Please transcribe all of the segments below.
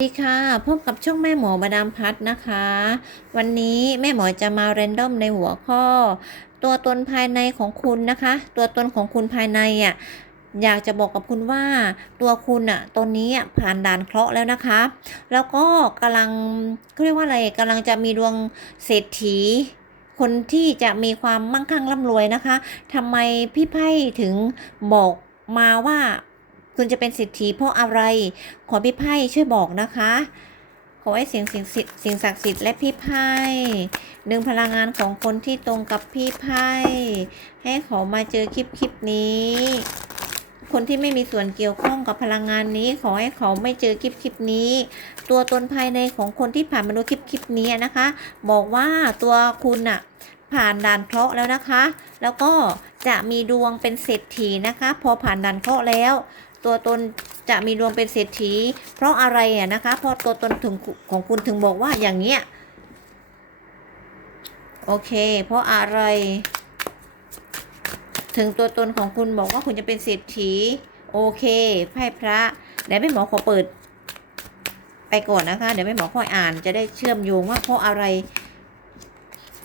สวัสดีค่ะ พบกับช่องแม่หมอบาดามพัดนะคะ วันนี้แม่หมอจะมาเรนดอมในหัวข้อ ตัวตนภายในของคุณนะคะ ตัวตนของคุณภายในอะอยากจะบอกกับคุณว่าตัวคุณอะตอนนี้อะผ่านด่านเคราะห์แล้วนะคะ แล้วก็กำลังเขาเรียกว่าอะไรกำลังจะมีดวงเศรษฐีคนที่จะมีความมั่งคั่งร่ำรวยนะคะทำไมพี่ไพ่ถึงบอกมาว่า คุณจะเป็นเศรษฐีเพราะอะไร ขอพี่ไพ่ช่วยบอกนะคะ ขอให้เสียงสิ่งศักดิ์สิ่งศักดิ์สิทธิ์และพี่ไพ่ดึงพลังงานของคนที่ตรงกับพี่ไพ่ให้เขามาเจอคลิปคลิปนี้คนที่ไม่มีส่วนเกี่ยวข้องกับพลังงานนี้ ขอให้เขาไม่เจอคลิปคลิปนี้ ตัวตนภายในของคนที่ผ่านมาดูคลิปคลิปนี้นะคะ บอกว่าตัวคุณอะผ่านด่านเคราะห์แล้วนะคะ แล้วก็จะมีดวงเป็นเศรษฐีนะคะ พอผ่านด่านเคราะห์แล้ว ตัวตนจะมีดวงเป็นเศรษฐี เพราะอะไรอะนะคะ เพราะตัวตนถึงของคุณถึงบอกว่าอย่างเนี้ย โอเค เพราะอะไร ถึงตัวตนของคุณบอกว่าคุณจะเป็นเศรษฐี โอเค ไพ่พระเดี๋ยวแม่หมอขอเปิด ไปก่อนนะคะ เดี๋ยวแม่หมอค่อยอ่าน จะได้เชื่อมโยงว่าเพราะอะไร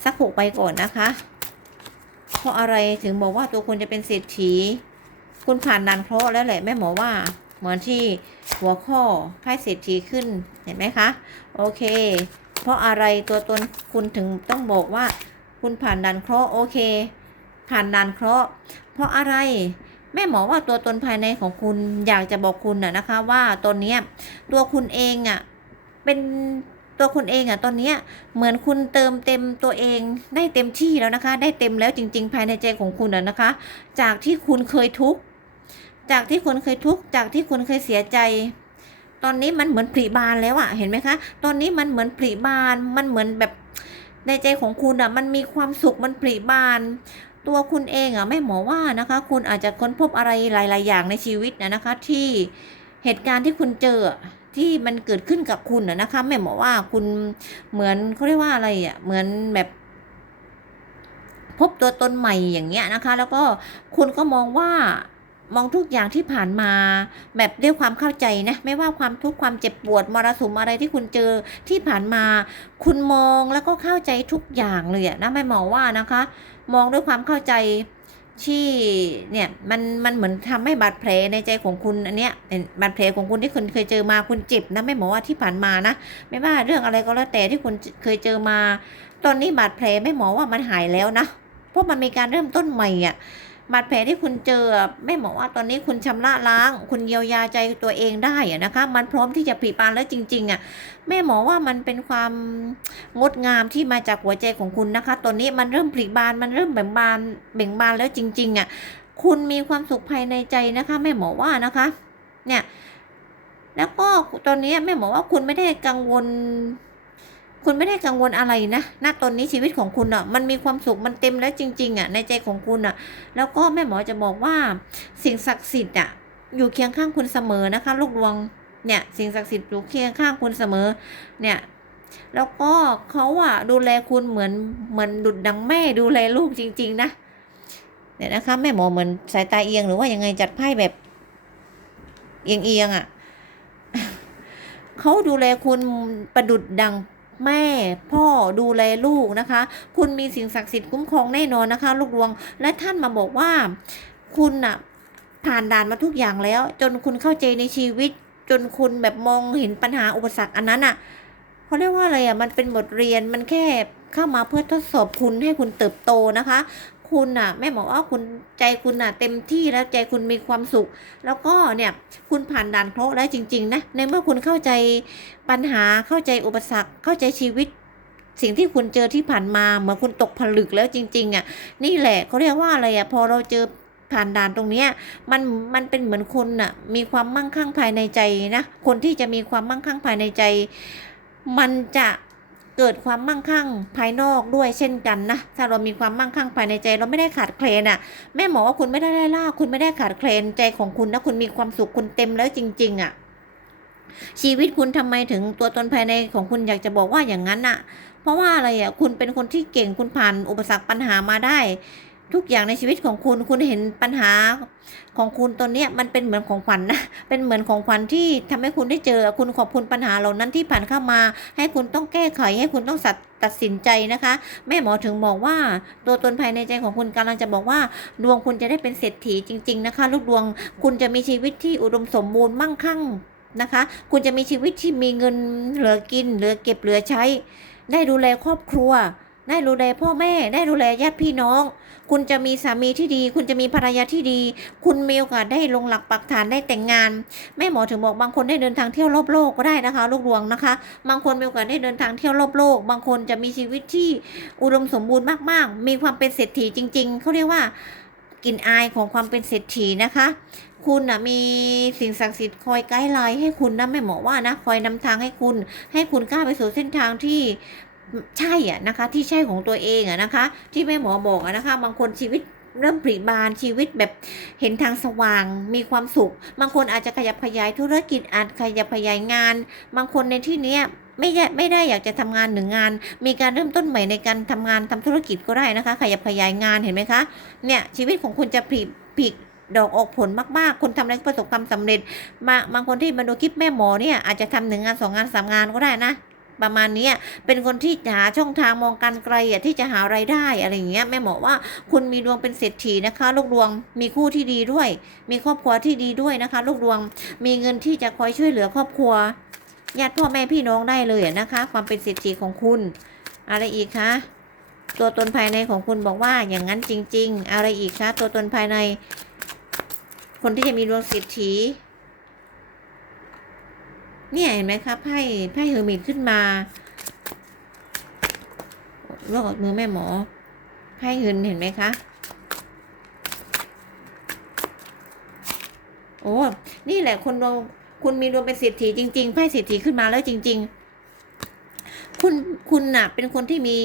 สักหกไปก่อนนะคะ เพราะอะไรถึงบอกว่าตัวคุณจะเป็นเศรษฐี คุณผ่านดันเคราะห์แล้วแหละแม่หมอว่า เหมือนที่หัวข้อไพ่เศรษฐีขึ้นเห็นไหมคะ โอเค เพราะอะไรตัวตนคุณถึงต้องบอกว่า คุณผ่านดันเคราะห์โอเค ผ่านดันเคราะห์เพราะอะไรแม่หมอว่าตัวตนภายในของคุณอยากจะบอกคุณน่ะนะคะ ว่าตอนเนี้ยตัวคุณเองอะเป็นตัวคุณเองอะตอนเนี้ยเหมือนคุณเติมเต็มตัวเองได้เต็มที่แล้วนะคะ ได้เต็มแล้วจริง ๆ ภายในใจของคุณอะนะคะ จากที่คุณเคยทุกข์ จากที่คุณเคยทุกข์จากที่คุณเคยเสียใจ ตอนนี้มันเหมือนผลิบานแล้วอะเห็นไหมคะ ตอนนี้มันเหมือนผลิบานมันเหมือนแบบในใจของคุณอะมันมีความสุขมันผลิบาน ตัวคุณเองอะไม่หมอว่านะคะ คุณอาจจะค้นพบอะไรหลาย ๆ อย่างในชีวิตนะนะคะ ที่เหตุการณ์ที่คุณเจอที่มันเกิดขึ้นกับคุณอะนะคะแม่หมอว่าคุณเหมือนเขาเรียกว่าอะไรอะเหมือนแบบพบตัวตนใหม่อย่างเงี้ยนะคะ แล้วก็คุณก็มองว่า มองทุกอย่างที่ผ่านมา แบบด้วยความเข้าใจนะ ไม่ว่าความทุกข์ความเจ็บปวดมรสุมอะไรที่คุณเจอที่ผ่านมา คุณมองแล้วก็เข้าใจทุกอย่างเลยอะนะไม่มองว่านะคะ มองด้วยความเข้าใจที่เนี่ยมันมันเหมือนทำให้บาดแผลในใจของคุณอันเนี้ยบาดแผลของคุณที่คุณเคยเจอมาคุณเจ็บนะไม่หมอว่าที่ผ่านมานะไม่ว่าเรื่องอะไรก็แล้วแต่ที่คุณเคยเจอมา ตอนนี้บาดแผลไม่หมอว่ามันหายแล้วนะเพราะมันมีการเริ่มต้นใหม่อะ บาดแผลที่คุณเจอไม่หมอว่าตอนนี้คุณชำระล้าง คุณเยียวยาใจตัวเองได้นะคะ มันพร้อมที่จะผลิบานแล้วจริง ๆอะแม่หมอว่ามันเป็นความงดงามที่มาจากหัวใจของคุณนะคะ ตอนนี้มันเริ่มผลิบานมันเริ่มแบ่งบานเบ่งบานแล้วจริง ๆอะคุณมีความสุขภายในใจนะคะแม่หมอว่านะคะ เนี่ย แล้วก็ตอนนี้แม่หมอว่าคุณไม่ได้กังวล คุณไม่ได้กังวลอะไรนะณตอนนี้ชีวิตของคุณอะ มันมีความสุข มันเต็มแล้วจริง ๆ อะ ในใจของคุณอะ แล้วก็แม่หมอจะบอกว่าสิ่งศักดิ์สิทธิ์อะ อยู่เคียงข้างคุณเสมอนะคะ ลูกดวง เนี่ย สิ่งศักดิ์สิทธิ์อยู่เคียงข้างคุณเสมอ เนี่ย แล้วก็เขาอะ ดูแลคุณเหมือนเหมือนดุดดังแม่ดูแลลูกจริง ๆ นะ เนี่ยนะคะแม่หมอเหมือนสายตาเอียงหรือว่ายังไงจัดไพ่แบบ เอียงๆอะเขาดูแลคุณประดุดดัง แม่พ่อดูแลลูกนะคะ คุณมีสิ่งศักดิ์สิทธิ์คุ้มครองแน่นอนนะคะ ลูกดวง และท่านมาบอกว่า คุณอะผ่านด่านมาทุกอย่างแล้ว จนคุณเข้าใจในชีวิต จนคุณแบบมองเห็นปัญหาอุปสรรคอันนั้นอะเขาเรียกว่าอะไรอะมันเป็นบทเรียนมันแค่เข้ามาเพื่อทดสอบคุณให้คุณเติบโตนะคะ คุณน่ะแม่บอกว่าคุณใจคุณน่ะเต็มที่แล้วใจคุณมีความสุข แล้วก็เนี่ยคุณผ่านด่านเคราะห์แล้วจริงๆนะในเมื่อคุณเข้าใจปัญหาเข้าใจอุปสรรค เข้าใจชีวิต สิ่งที่คุณเจอที่ผ่านมาเหมือนคุณตกผลึกแล้วจริง ๆอะนี่แหละเขาเรียกว่าอะไรอะพอเราเจอผ่านด่านตรงเนี้ยมันมันเป็นเหมือนคนน่ะมีความมั่งคั่งภายในใจนะคนที่จะมีความมั่งคั่งภายในใจ มันจะ เกิดความมั่งคั่งภายนอกด้วยเช่นกันนะ ถ้าเรามีความมั่งคั่งภายในใจ เราไม่ได้ขาดแคลนอะ แม่หมอว่าคุณไม่ได้ไล่ล่า คุณไม่ได้ขาดแคลนใจของคุณนะ คุณมีความสุขคุณเต็มแล้วจริง ๆอะ ชีวิตคุณทำไมถึงตัวตนภายในของคุณอยากจะบอกว่าอย่างนั้นอะ เพราะว่าอะไรอะ คุณเป็นคนที่เก่ง คุณผ่านอุปสรรคปัญหามาได้ ทุกอย่างในชีวิตของคุณ คุณเห็นปัญหาของคุณตอนเนี้ยมันเป็นเหมือนของขวัญนะเป็นเหมือนของขวัญที่ทำให้คุณได้เจอ คุณขอบคุณปัญหาเหล่านั้นที่ผ่านเข้ามา ให้คุณต้องแก้ไข ให้คุณต้องสัตตัดสินใจนะคะ แม่หมอถึงบอกว่า ตัวตนภายในใจของคุณกำลังจะบอกว่า ดวงคุณจะได้เป็นเศรษฐีจริง ๆ นะคะ ลูกดวง คุณจะมีชีวิตที่อุดมสมบูรณ์มั่งคั่งนะคะ คุณจะมีชีวิตที่มีเงินเหลือกิน เหลือเก็บเหลือใช้ ได้ดูแลครอบครัว ได้ดูแลพ่อแม่ ได้ดูแลญาติพี่น้อง คุณจะมีสามีที่ดี คุณจะมีภรรยาที่ดี คุณมีโอกาสได้ลงหลักปักฐานได้แต่งงาน แม่หมอถึงบอกบางคนได้เดินทางเที่ยวรอบโลกก็ได้นะคะลูกดวงนะคะ บางคนมีโอกาสได้เดินทางเที่ยวรอบโลก บางคนจะมีชีวิตที่อุดมสมบูรณ์มากๆ มีความเป็นเศรษฐีจริง ๆเขาเรียกว่ากลิ่นอายของความเป็นเศรษฐีนะคะ คุณนะมีสิ่งศักดิ์สิทธิ์คอยไกด์ไลน์ให้คุณนะแม่หมอว่านะ คอยนำทางให้คุณ ให้คุณกล้าไปสู่เส้นทางที่ ใช่อะนะคะที่ใช่ของตัวเองอะนะคะ ที่แม่หมอบอกอะนะคะ บางคนชีวิตเริ่มปริบานชีวิตแบบเห็นทางสว่างมีความสุข บางคนอาจจะขยับขยายธุรกิจอาจขยับขยายงาน บางคนในที่นี้ไม่ได้ไม่ได้อยากจะทำงานหนึ่งงาน มีการเริ่มต้นใหม่ในการทำงานทำธุรกิจก็ได้นะคะ ขยับขยายงานเห็นไหมคะเนี่ยชีวิตของคุณจะผิผิดอกออกผลมาก ๆ คนทำอะไรประสบความสำเร็จบาบางคนที่มาดูคลิปแม่หมอเนี่ยอาจจะทำหนึ่งงานสองงานสามงานก็ได้นะ ประมาณนี้เป็นคนที่หาช่องทางมองการไกลอะที่จะหาไรายได้อะไรอย่างเงี้ยแม่หมอว่าคุณมีดวงเป็นเศรษฐีนะคะ ลูกดวงมีคู่ที่ดีด้วย มีครอบครัวที่ดีด้วยนะคะ ลูกดวงมีเงินที่จะคอยช่วยเหลือครอบครัวญาติพ่อแม่พี่น้องได้เลยนะคะ ความเป็นเศรษฐีของคุณ อะไรอีกคะตัวตนภายในของคุณบอกว่าอย่างนั้นจริง ๆ อะไรอีกคะตัวตนภายใน คนที่จะมีดวงเศรษฐี เนี่ยเห็นไหมคะไพ่ไพ่เฮอร์มิตขึ้นมาลอกมือแม่หมอไพ่เฮินเห็นไหมคะโอ้นี่แหละคนดวงคุณมีดวงเป็นเศรษฐีจริงๆไพ่เศรษฐีขึ้นมาแล้วจริง ๆ คุณคุณน่ะ เป็นคนที่มี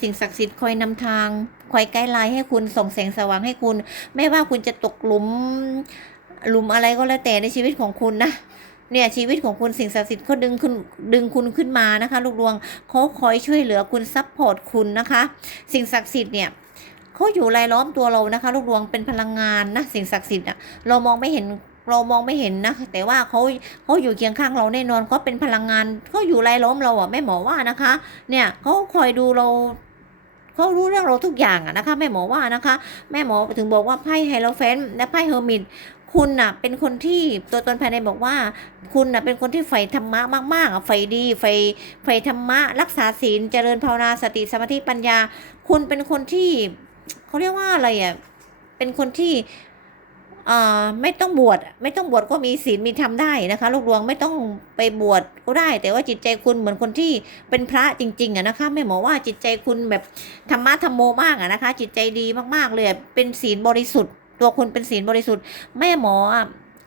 สิ่งศักดิ์สิทธิ์คอยนำทางคอยไกด์ไลน์ให้คุณส่องแสงสว่างให้คุณ ไม่ว่าคุณจะตกหลุมหลุมอะไรก็แล้วแต่ในชีวิตของคุณนะ เนี่ยชีวิตของคุณสิ่งศักดิ์สิทธิ์เขาดึงคุณดึงคุณขึ้นมานะคะ ลูกดวงเขาคอยช่วยเหลือคุณซัพพอร์ตคุณนะคะ สิ่งศักดิ์สิทธิ์เนี่ยเขาอยู่รายล้อมตัวเรานะคะ ลูกดวงเป็นพลังงานนะสิ่งศักดิ์สิทธิ์อะเรามองไม่เห็นเรามองไม่เห็นนะ แต่ว่าเขาเขาอยู่เคียงข้างเราแน่นอนเขาเป็นพลังงานเขาอยู่รายล้อมเราอะแม่หมอว่านะคะ เนี่ยเขาคอยดูเราเขารู้เรื่องเราทุกอย่างอะนะคะ แม่หมอว่านะคะ แม่หมอถึงบอกว่าไพ่ไฮโลเฟนและไพ่เฮอร์มิต คุณน่ะเป็นคนที่ตัวตนภายในบอกว่า คุณน่ะเป็นคนที่ใฝ่ธรรมะมากๆอะใฝ่ดีใฝ่ใฝ่ธรรมะ รักษาศีลเจริญภาวนาสติสมาธิปัญญา คุณเป็นคนที่เขาเรียกว่าอะไรอะเป็นคนที่อ่าไม่ต้องบวชไม่ต้องบวชก็มีศีลมีธรรมได้นะคะลูกดวงไม่ต้องไปบวชก็ได้ แต่ว่าจิตใจคุณเหมือนคนที่เป็นพระจริงๆอะนะคะแม่หมอว่าจิตใจคุณแบบธรรมะธรรมโมมากอะนะคะ จิตใจดีมากๆเลยเป็นศีลบริสุทธิ์ ตัวคุณเป็นศีลบริสุทธิ์ แม่หมอ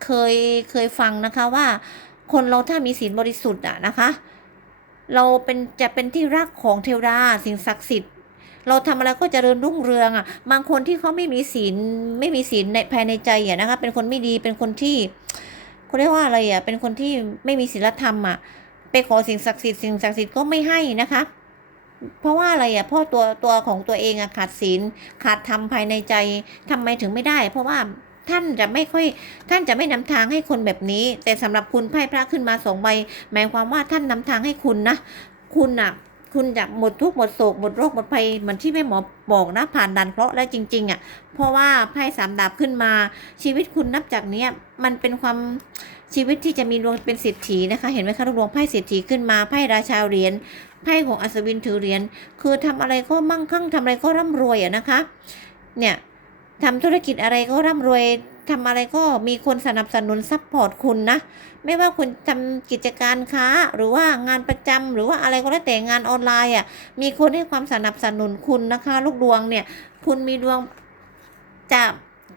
เคยเคยฟังนะคะว่า คนเราถ้ามีศีลบริสุทธิ์อะนะคะ เราเป็นจะเป็นที่รักของเทวดาสิ่งศักดิ์สิทธิ์เราทำอะไรก็จเจริญรุ่งเรืองอะ บางคนที่เขาไม่มีศีลไม่มีศีลในภายในใจอะนะคะ เป็นคนไม่ดีเป็นคนที่เขาเรียกว่าอะไรอะ เป็นคนที่ไม่มีศีลธรรมอะ ไปขอสิ่งศักดิ์สิทธิ์สิ่งศักดิ์สิทธิ์ก็ไม่ให้นะคะ เพราะว่าอะไรอะเพราะตัวตัวของตัวเองอะขาดศีลขาดธรรมภายในใจทำไมถึงไม่ได้ เพราะว่าท่านจะไม่ค่อยท่านจะไม่นำทางให้คนแบบนี้ แต่สำหรับคุณไพ่พระขึ้นมาสองใบหมายความว่าท่านนำทางให้คุณนะคุณอะคุณจะหมดทุกข์หมดโศกหมดโรคหมดภัยเหมือนที่แม่หมอบอกนะผ่านด่านเคราะห์แล้วจริง ๆอะเพราะว่าไพ่สามดาบขึ้นมาชีวิตคุณนับจากเนี้ยมันเป็นความชีวิตที่จะมีดวงเป็นเศรษฐีนะคะ เห็นไหมคะดวงไพ่เศรษฐีขึ้นมาไพ่ราชาเหรียญ ไพ่ของอัศวินถือเหรียญคือทำอะไรก็มั่งคั่งทำอะไรก็ร่ำรวยอะนะคะ เนี่ยทำธุรกิจอะไรก็ร่ำรวยทำอะไรก็มีคนสนับสนุนซัพพอร์ตคุณนะ ไม่ว่าคุณทำกิจการค้าหรือว่างานประจำหรือว่าอะไรก็แล้วแต่งานออนไลน์อะมีคนให้ความสนับสนุนคุณนะคะ ลูกดวงเนี่ย คุณมีดวงจะ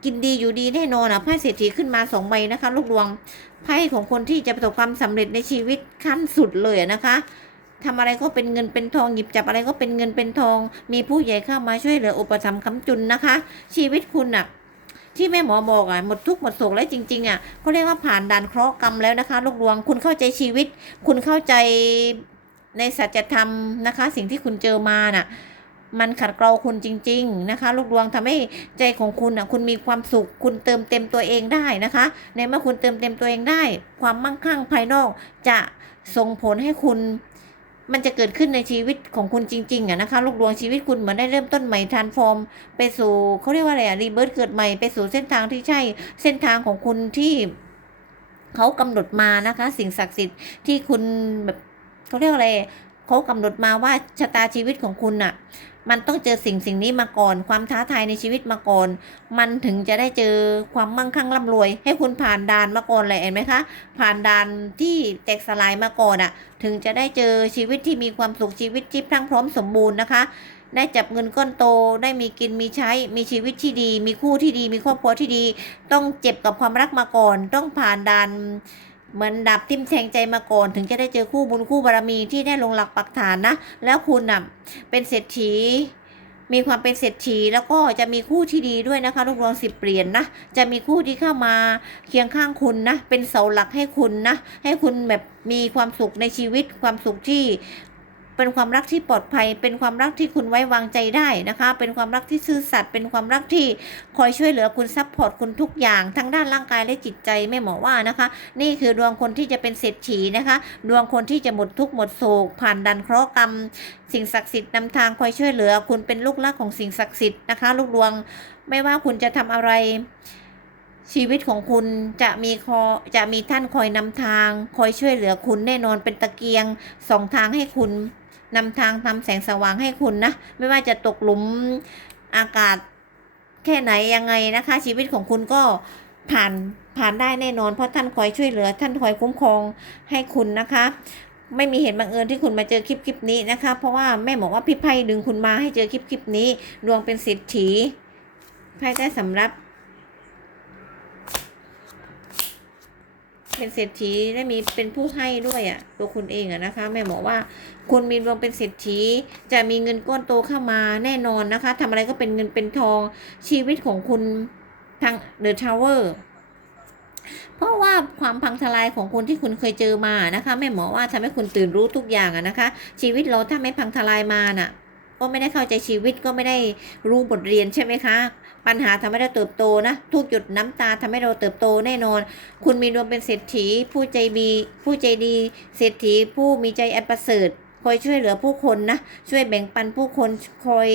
กินดีอยู่ดีแน่นอนอะไพ่เศรษฐีขึ้นมาสองใบนะคะ ลูกดวงไพ่ของคนที่จะประสบความสำเร็จในชีวิตขั้นสุดเลยนะคะ ทำอะไรก็เป็นเงินเป็นทองหยิบจับอะไรก็เป็นเงินเป็นทอง มีผู้ใหญ่เข้ามาช่วยเหลืออุปถัมภ์ค้ำจุนนะคะ ชีวิตคุณอะที่แม่หมอบอกอะหมดทุกข์หมดโศกแล้วจริงๆอะเขาเรียกว่าผ่านด่านเคราะห์กรรมแล้วนะคะลูกดวงคุณเข้าใจชีวิต คุณเข้าใจในสัจธรรมนะคะ สิ่งที่คุณเจอมาน่ะ มันขัดเกลาคุณจริง ๆนะคะ ลูกดวงทำให้ใจของคุณอะคุณมีความสุข คุณเติมเต็มตัวเองได้นะคะ ในเมื่อคุณเติมเต็มตัวเองได้ ความมั่งคั่งภายนอกจะส่งผลให้คุณ มันจะเกิดขึ้นในชีวิตของคุณจริงๆอะนะคะ ลูกดวงชีวิตคุณเหมือนได้เริ่มต้นใหม่ทานฟอร์ม ไปสู่เขาเรียกว่าอะไรอะรีเบิร์ตเกิดใหม่ไปสู่เส้นทางที่ใช่เส้นทางของคุณที่เขากำหนดมานะคะ สิ่งศักดิ์สิทธิ์ที่คุณแบบเขาเรียกว่าอะไรเขากำหนดมาว่าชะตาชีวิตของคุณอะ มันต้องเจอสิ่งสิ่งนี้มาก่อน ความท้าทายในชีวิตมาก่อน มันถึงจะได้เจอความมั่งคั่งร่ำรวย ให้คุณผ่านด่านมาก่อนเลยเห็นไหมคะ ผ่านด่านที่แตกสลายมาก่อนอะ ถึงจะได้เจอชีวิตที่มีความสุขชีวิตที่พรั่งพร้อมสมบูรณ์นะคะได้จับเงินก้อนโต ได้มีกินมีใช้ มีชีวิตที่ดี มีคู่ที่ดี มีครอบครัวที่ดี ต้องเจ็บกับความรักมาก่อน ต้องผ่านด่าน เหมือนดับทิมแทงใจมาก่อน ถึงจะได้เจอคู่บุญคู่บารมีที่ได้ลงหลักปักฐานนะ แล้วคุณน่ะเป็นเศรษฐีมีความเป็นเศรษฐีแล้วก็จะมีคู่ที่ดีด้วยนะคะลูกดวงสิบเปลี่ยนนะจะมีคู่ที่เข้ามาเคียงข้างคุณนะ เป็นเสาหลักให้คุณนะ ให้คุณแบบมีความสุขในชีวิตความสุขที่ เป็นความรักที่ปลอดภัย เป็นความรักที่คุณไว้วางใจได้นะคะ เป็นความรักที่ซื่อสัตย์เป็นความรักที่คอยช่วยเหลือคุณซัพพอร์ตคุณทุกอย่าง ทั้งด้านร่างกายและจิตใจไม่หมอว่านะคะ นี่คือดวงคนที่จะเป็นเศรษฐีนะคะ ดวงคนที่จะหมดทุกข์หมดโศก ผ่านดันเคราะห์กรรม สิ่งศักดิ์สิทธิ์นำทางคอยช่วยเหลือ คุณเป็นลูกรักของสิ่งศักดิ์สิทธิ์นะคะลูกดวงไม่ว่าคุณจะทำอะไรชีวิตของคุณจะมีคอจะมีท่านคอยนำทาง คอยช่วยเหลือคุณแน่นอนเป็นตะเกียงสองทางให้คุณ นำทางทำแสงสว่างให้คุณนะ ไม่ว่าจะตกหลุมอากาศแค่ไหนยังไงนะคะ ชีวิตของคุณก็ผ่านผ่านได้แน่นอน เพราะท่านคอยช่วยเหลือ ท่านคอยคุ้มครองให้คุณนะคะ ไม่มีเหตุบังเอิญที่คุณมาเจอคลิปคลิปนี้นะคะ เพราะว่าแม่บอกว่าพี่ไพ่ดึงคุณมาให้เจอคลิปคลิปนี้ดวงเป็นสิทธีไพ่ได้สำรับเป็นเศรษฐีและมีเป็นผู้ให้ด้วยอะ่ะตัวคุณเองอะนะคะแม่บอกว่า คุณมีดวงเป็นเศรษฐีจะมีเงินก้อนโตเข้ามาแน่นอนนะคะทำอะไรก็เป็นเงินเป็นทองชีวิตของคุณทางเดอะทาวเวอร์เพราะว่าความพังทลายของคุณที่คุณเคยเจอมานะคะแม่หมอว่าทำให้คุณตื่นรู้ทุกอย่างนะคะ ชีวิตเราถ้าไม่พังทลายมาน่ะ ก็ไม่ได้เข้าใจชีวิตก็ไม่ได้รู้บทเรียนใช่ไหมคะปัญหาทำให้เราเติบโตนะ ทุกหยดน้ำตาทำให้เราเติบโตแน่นอน คุณมีดวงเป็นเศรษฐี ผู้ใจดีผู้ใจดี เศรษฐีผู้มีใจอันประเสริฐ คอยช่วยเหลือผู้คนนะ ช่วยแบ่งปันผู้คน คอย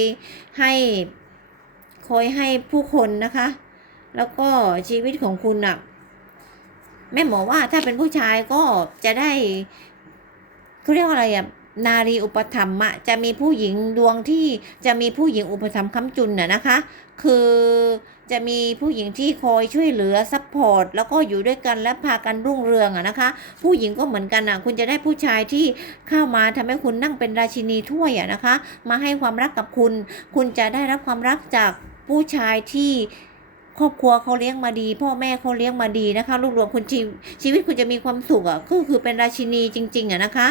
ให้คอยให้ผู้คนนะคะ แล้วก็ชีวิตของคุณน่ะแม่หมอว่าถ้าเป็นผู้ชายก็จะได้เขาเรียกว่าอะไรอะนารีอุปถัมอะจะมีผู้หญิงดวงที่จะมีผู้หญิงอุปถัมค้ำจุนน่ะนะคะ คือ จะมีผู้หญิงที่คอยช่วยเหลือซัพพอร์ตแล้วก็อยู่ด้วยกันและพากันรุ่งเรืองอะนะคะ ผู้หญิงก็เหมือนกันอะคุณจะได้ผู้ชายที่เข้ามาทำให้คุณนั่งเป็นราชินีถ้วยอะนะคะ มาให้ความรักกับคุณ คุณจะได้รับความรักจากผู้ชายที่ครอบครัวเขาเลี้ยงมาดี พ่อแม่เขาเลี้ยงมาดีนะคะลูกหลวงคุณชีชีวิตคุณจะมีความสุขอะก็คือเป็นราชินีจริง ๆอะนะคะ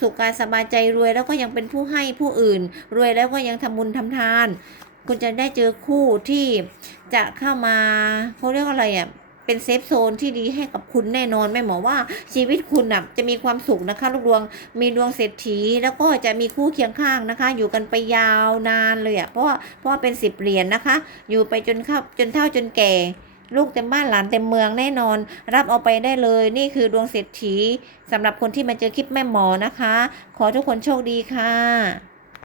สุขกายสบายใจรวยแล้วก็ยังเป็นผู้ให้ผู้อื่น รวยแล้วก็ยังทำบุญทำทาน คุณจะได้เจอคู่ที่จะเข้ามาเขาเรียกว่าอะไรอะเป็นเซฟโซนที่ดีให้กับคุณแน่นอนแม่หมอว่าชีวิตคุณน่ะจะมีความสุขนะคะลูกดวง มีดวงเศรษฐีแล้วก็จะมีคู่เคียงข้างนะคะ อยู่กันไปยาวนานเลยอะเพราะว่าเพราะว่าเป็นสิบเหรียญนะคะ อยู่ไปจนเข้าจนเท่าจนแก่ ลูกเต็มบ้านหลานเต็มเมืองแน่นอน รับเอาไปได้เลย นี่คือดวงเศรษฐีสำหรับคนที่มาเจอคลิปแม่หมอนะคะ ขอทุกคนโชคดีค่ะ